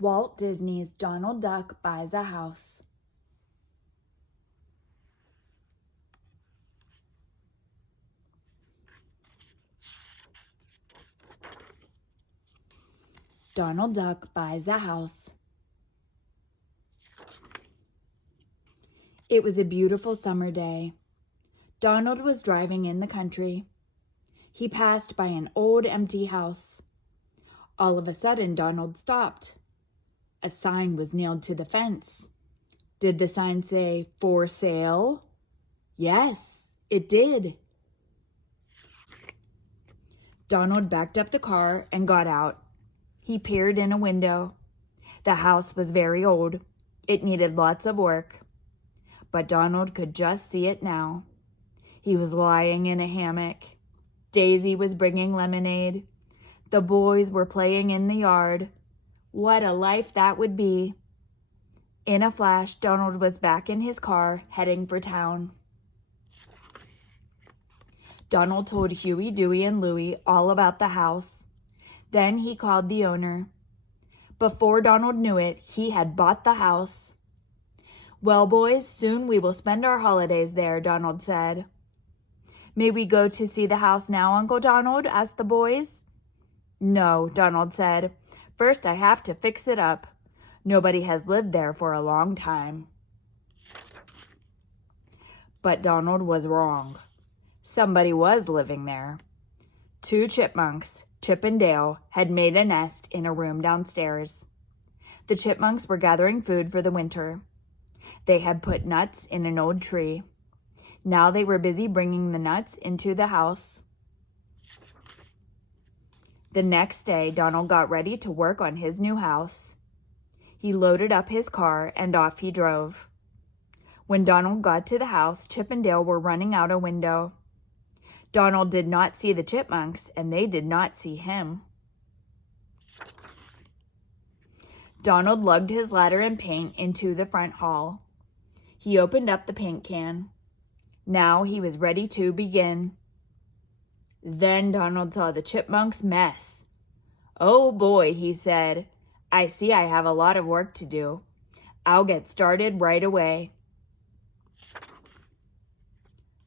Walt Disney's Donald Duck Buys a House. Donald Duck buys a house. It was a beautiful summer day. Donald was driving in the country. He passed by an old empty house. All of a sudden, Donald stopped. A sign was nailed to the fence. Did the sign say, "For sale"? Yes, it did. Donald backed up the car and got out. He peered in a window. The house was very old. It needed lots of work. But Donald could just see it now. He was lying in a hammock. Daisy was bringing lemonade. The boys were playing in the yard. What a life that would be. In a flash, Donald was back in his car, heading for town. Donald told Huey, Dewey, and Louie all about the house. Then he called the owner. Before Donald knew it, he had bought the house. "Well, boys, soon we will spend our holidays there," Donald said. "May we go to see the house now, Uncle Donald?" asked the boys. "No," Donald said. "First I have to fix it up. Nobody has lived there for a long time." But Donald was wrong. Somebody was living there. 2 chipmunks, Chip and Dale, had made a nest in a room downstairs. The chipmunks were gathering food for the winter. They had put nuts in an old tree. Now they were busy bringing the nuts into the house. The next day, Donald got ready to work on his new house. He loaded up his car and off he drove. When Donald got to the house, Chip and Dale were running out a window. Donald did not see the chipmunks, and they did not see him. Donald lugged his ladder and paint into the front hall. He opened up the paint can. Now he was ready to begin. Then Donald saw the chipmunks' mess. "Oh boy," he said. "I see I have a lot of work to do. I'll get started right away."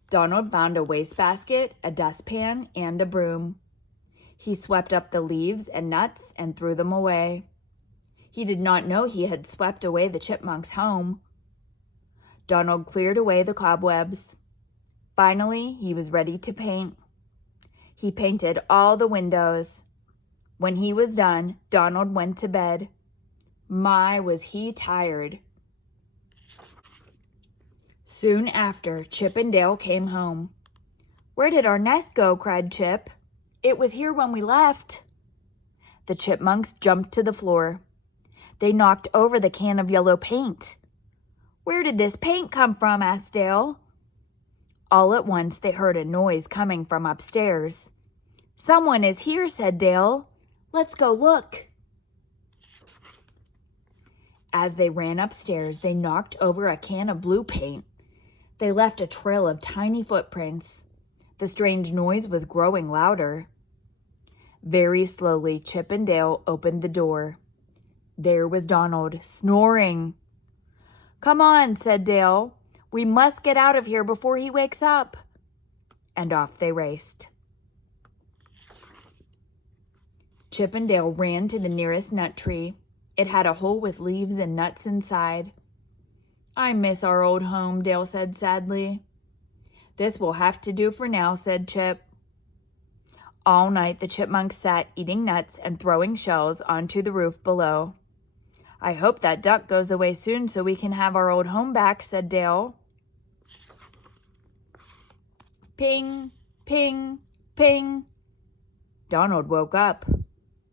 Donald found a wastebasket, a dustpan, and a broom. He swept up the leaves and nuts and threw them away. He did not know he had swept away the chipmunks' home. Donald cleared away the cobwebs. Finally, he was ready to paint. He painted all the windows. When he was done, Donald went to bed. My, was he tired. Soon after, Chip and Dale came home. "Where did our nest go?" cried Chip. "It was here when we left." The chipmunks jumped to the floor. They knocked over the can of yellow paint. "Where did this paint come from?" asked Dale. All at once they heard a noise coming from upstairs. "Someone is here," said Dale. "Let's go look." As they ran upstairs, they knocked over a can of blue paint. They left a trail of tiny footprints. The strange noise was growing louder. Very slowly, Chip and Dale opened the door. There was Donald, snoring. "Come on," said Dale. "We must get out of here before he wakes up." And off they raced. Chip and Dale ran to the nearest nut tree. It had a hole with leaves and nuts inside. "I miss our old home," Dale said sadly. "This will have to do for now," said Chip. All night the chipmunks sat eating nuts and throwing shells onto the roof below. "I hope that duck goes away soon so we can have our old home back," said Dale. Ping, ping, ping. Donald woke up.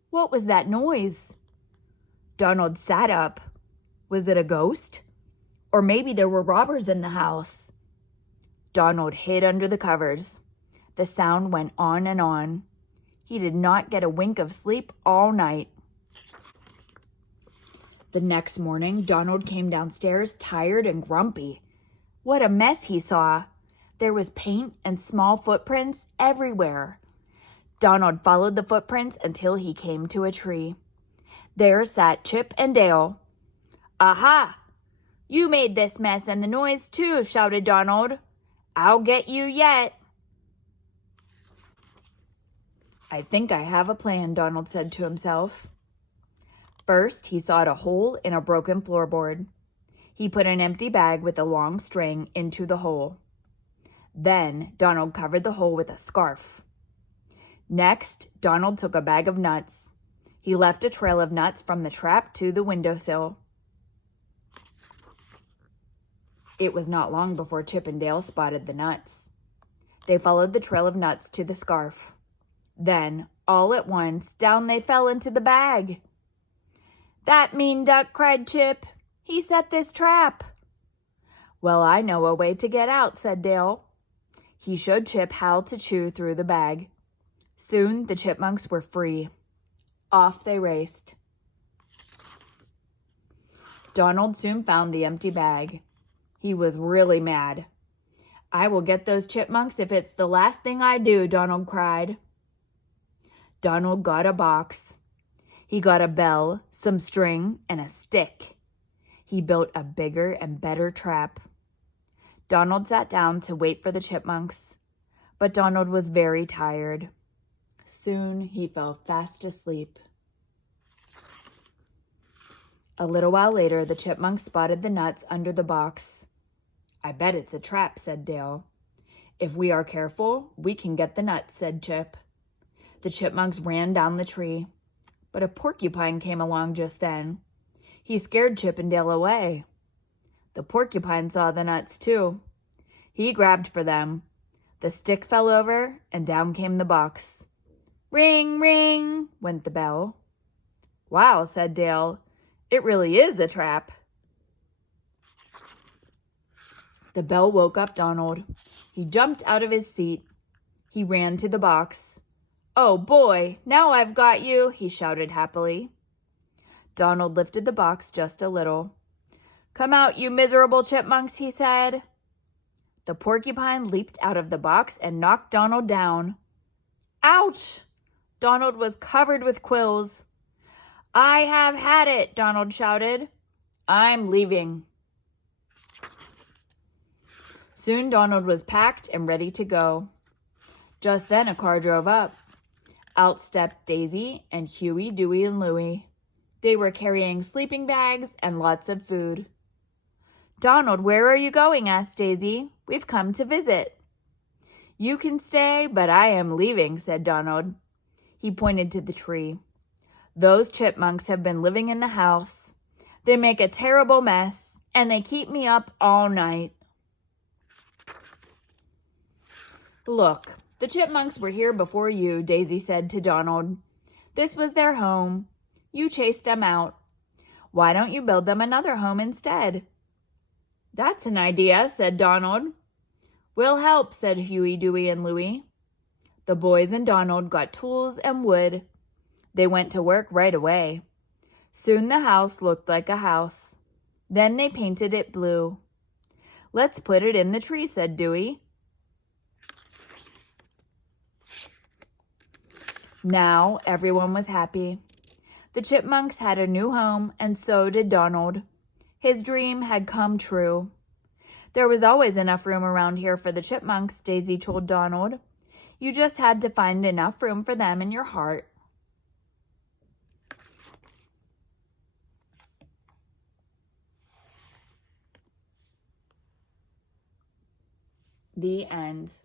What was that noise? Donald sat up. Was it a ghost? Or maybe there were robbers in the house. Donald hid under the covers. The sound went on and on. He did not get a wink of sleep all night. The next morning, Donald came downstairs tired and grumpy. What a mess he saw. There was paint and small footprints everywhere. Donald followed the footprints until he came to a tree. There sat Chip and Dale. "Aha! You made this mess and the noise too," shouted Donald. "I'll get you yet." "I think I have a plan," Donald said to himself. First, he sawed a hole in a broken floorboard. He put an empty bag with a long string into the hole. Then, Donald covered the hole with a scarf. Next, Donald took a bag of nuts. He left a trail of nuts from the trap to the windowsill. It was not long before Chip and Dale spotted the nuts. They followed the trail of nuts to the scarf. Then, all at once, down they fell into the bag. "That mean duck," cried Chip. "He set this trap." "Well, I know a way to get out," said Dale. He showed Chip how to chew through the bag. Soon the chipmunks were free. Off they raced. Donald soon found the empty bag. He was really mad. "I will get those chipmunks if it's the last thing I do," Donald cried. Donald got a box. He got a bell, some string, and a stick. He built a bigger and better trap. Donald sat down to wait for the chipmunks, but Donald was very tired. Soon he fell fast asleep. A little while later, the chipmunks spotted the nuts under the box. "I bet it's a trap," said Dale. "If we are careful, we can get the nuts," said Chip. The chipmunks ran down the tree, but a porcupine came along just then. He scared Chip and Dale away. The porcupine saw the nuts too. He grabbed for them. The stick fell over, and down came the box. "Ring, ring," went the bell. "Wow," said Dale. "It really is a trap." The bell woke up Donald. He jumped out of his seat. He ran to the box. "Oh boy, now I've got you," he shouted happily. Donald lifted the box just a little. "Come out, you miserable chipmunks," he said. The porcupine leaped out of the box and knocked Donald down. Ouch! Donald was covered with quills. "I have had it," Donald shouted. "I'm leaving." Soon Donald was packed and ready to go. Just then a car drove up. Out stepped Daisy and Huey, Dewey, and Louie. They were carrying sleeping bags and lots of food. "Donald, where are you going?" asked Daisy. "We've come to visit." "You can stay, but I am leaving," said Donald. He pointed to the tree. "Those chipmunks have been living in the house. They make a terrible mess, and they keep me up all night." "Look, the chipmunks were here before you," Daisy said to Donald. "This was their home. You chased them out. Why don't you build them another home instead?" "That's an idea," said Donald. "We'll help," said Huey, Dewey, and Louie. The boys and Donald got tools and wood. They went to work right away. Soon the house looked like a house. Then they painted it blue. "Let's put it in the tree," said Dewey. Now everyone was happy. The chipmunks had a new home, and so did Donald. His dream had come true. "There was always enough room around here for the chipmunks," Daisy told Donald. "You just had to find enough room for them in your heart." The end.